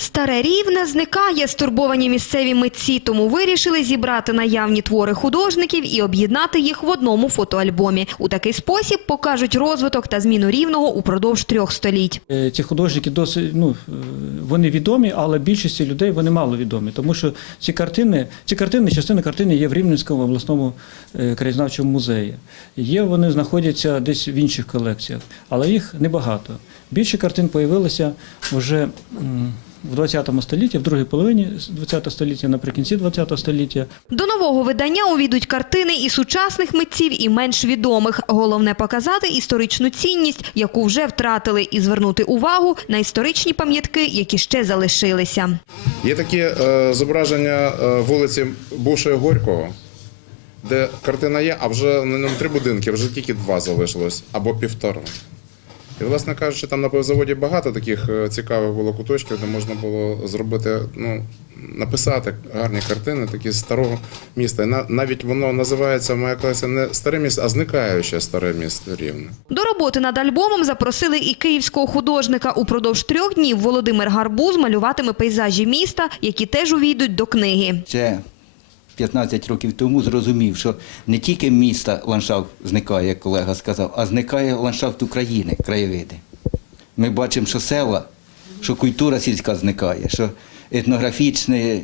Старе рівне зникає, стурбовані місцеві митці, тому вирішили зібрати наявні твори художників і об'єднати їх в одному фотоальбомі. У такий спосіб покажуть розвиток та зміну рівного упродовж трьох століть. Е, Ці художники досить ну е, вони відомі, але більшості людей вони мало відомі, тому що ці картини, ці картини, частина картини є в Рівненському обласному е, краєзнавчому музеї. Є вони знаходяться десь в інших колекціях, але їх небагато. Більше картин появилося вже в 20 столітті, в другій половині 20 століття, наприкінці 20 століття. До нового видання увійдуть картини і сучасних митців, і менш відомих. Головне показати історичну цінність, яку вже втратили, і звернути увагу на історичні пам'ятки, які ще залишилися. Є такі е, зображення е, вулиці бувшої Горького, де картина є, а вже на ньому три будинки, вже тільки два залишилось або півтора. І, власне кажучи, там на пивзаводі багато таких е, цікавих було куточків, де можна було зробити, ну, написати гарні картини, такі з старого міста. Навіть воно називається в моя колекція не старе місто, а зникаюче старе місто рівне. До роботи над альбомом запросили і київського художника. Упродовж трьох днів Володимир Гарбуз малюватиме пейзажі міста, які теж увійдуть до книги. Ще 15 років тому зрозумів, що не тільки міста ландшафт зникає, як колега сказав, а зникає ландшафт України, краєвиди. Ми бачимо, що села, що культура сільська зникає, що етнографічні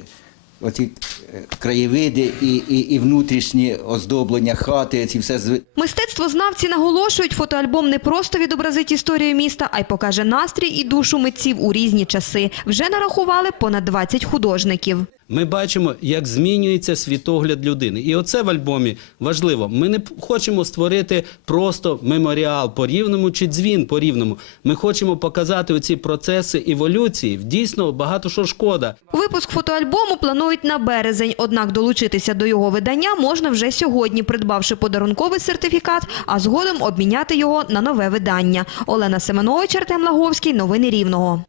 оці е, краєвиди і, і, і внутрішні оздоблення хати, ці все Мистецтвознавці наголошують, фотоальбом не просто відобразить історію міста, а й покаже настрій і душу митців у різні часи. Вже нарахували понад 20 художників. Ми бачимо, як змінюється світогляд людини. І оце в альбомі важливо. Ми не хочемо створити просто меморіал по рівному чи дзвін по рівному. Ми хочемо показати оці процеси еволюції. Дійсно, багато що шкода. Випуск фотоальбому планують на березень, однак долучитися до його видання можна вже сьогодні, придбавши подарунковий сертифікат, а згодом обміняти його на нове видання. Олена Семенович, Артем Лаговський. Новини Рівного.